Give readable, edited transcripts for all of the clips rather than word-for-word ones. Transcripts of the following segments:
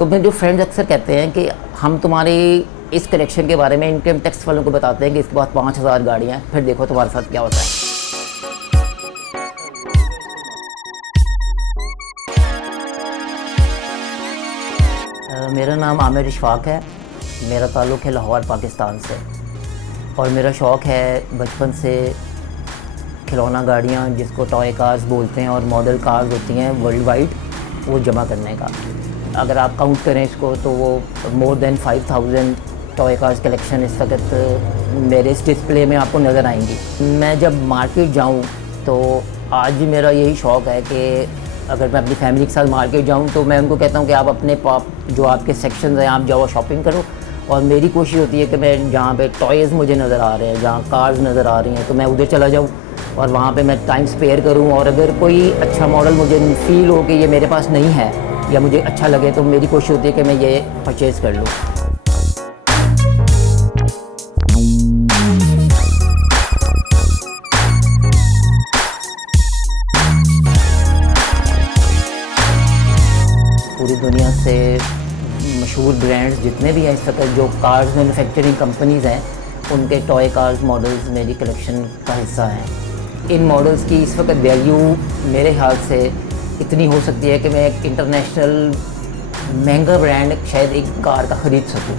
तो मेरे जो फ्रेंड्स अक्सर कहते हैं कि हम तुम्हारे इस कलेक्शन के बारे में इनकम टैक्स वालों को बताते हैं कि इसके बाद 5000 गाड़ियाँ हैं, फिर देखो तुम्हारे साथ क्या होता है। मेरा नाम आमिर इशफाक है। मेरा ताल्लुक़ है लाहौर पाकिस्तान से, और मेरा शौक़ है बचपन से खिलौना गाड़ियाँ जिसको टॉय कार्स बोलते हैं और मॉडल कार्स होती हैं वर्ल्ड वाइड, वो जमा करने का। अगर आप काउंट करें इसको तो वो more than 5000 toy cars collection इस वक्त मेरे इस डिस्प्ले में आपको नज़र आएंगी। मैं जब मार्केट जाऊँ तो आज भी मेरा यही शौक़ है कि अगर मैं अपनी फैमिली के साथ मार्केट जाऊँ तो मैं उनको कहता हूँ कि आप अपने जो आपके सेक्शंस हैं आप जाओ शॉपिंग करो, और मेरी कोशिश होती है कि मैं जहाँ पे टॉयज़ मुझे नज़र आ रहे हैं, जहाँ कार्स नज़र आ रही हैं, तो मैं उधर चला जाऊँ और वहाँ पे मैं टाइम स्पेयर करूँ। और अगर कोई अच्छा मॉडल मुझे फील हो कि ये मेरे पास नहीं है या मुझे अच्छा लगे तो मेरी कोशिश होती है कि मैं ये परचेज़ कर लूँ। पूरी दुनिया से मशहूर ब्रांड्स जितने भी हैं इस वक्त, जो कार्स मैन्युफैक्चरिंग कंपनीज़ हैं, उनके टॉय कार्स मॉडल्स मेरी कलेक्शन का हिस्सा हैं। इन मॉडल्स की इस वक्त वैल्यू मेरे ख्याल से इतनी हो सकती है कि मैं एक इंटरनेशनल महंगा ब्रांड शायद एक कार का ख़रीद सकूं।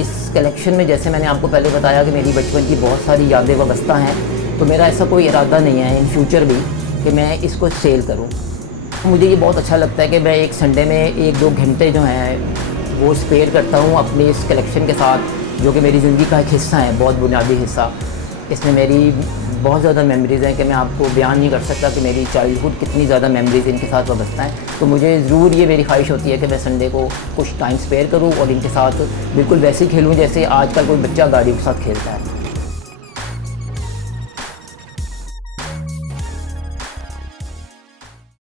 इस कलेक्शन में जैसे मैंने आपको पहले बताया कि मेरी बचपन की बहुत सारी यादें वाबस्ता हैं, तो मेरा ऐसा कोई इरादा नहीं है इन फ्यूचर भी कि मैं इसको सेल करूं। मुझे ये बहुत अच्छा लगता है कि मैं एक संडे में 1-2 घंटे जो हैं वो स्पेयर करता हूँ अपनी इस कलेक्शन के साथ, जो कि मेरी ज़िंदगी का एक हिस्सा है, बहुत बुनियादी हिस्सा। इसमें मेरी बहुत ज़्यादा मेमोरीज़ हैं कि मैं आपको बयान नहीं कर सकता कि मेरी चाइल्डहुड कितनी ज़्यादा मेमोरीज़ इनके साथ वाबस्ता हैं। तो मुझे ज़रूर ये मेरी ख्वाहिश होती है कि मैं संडे को कुछ टाइम स्पेयर करूँ और इनके साथ बिल्कुल वैसे ही खेलूँ जैसे आजकल कोई बच्चा गाड़ियों के साथ खेलता है।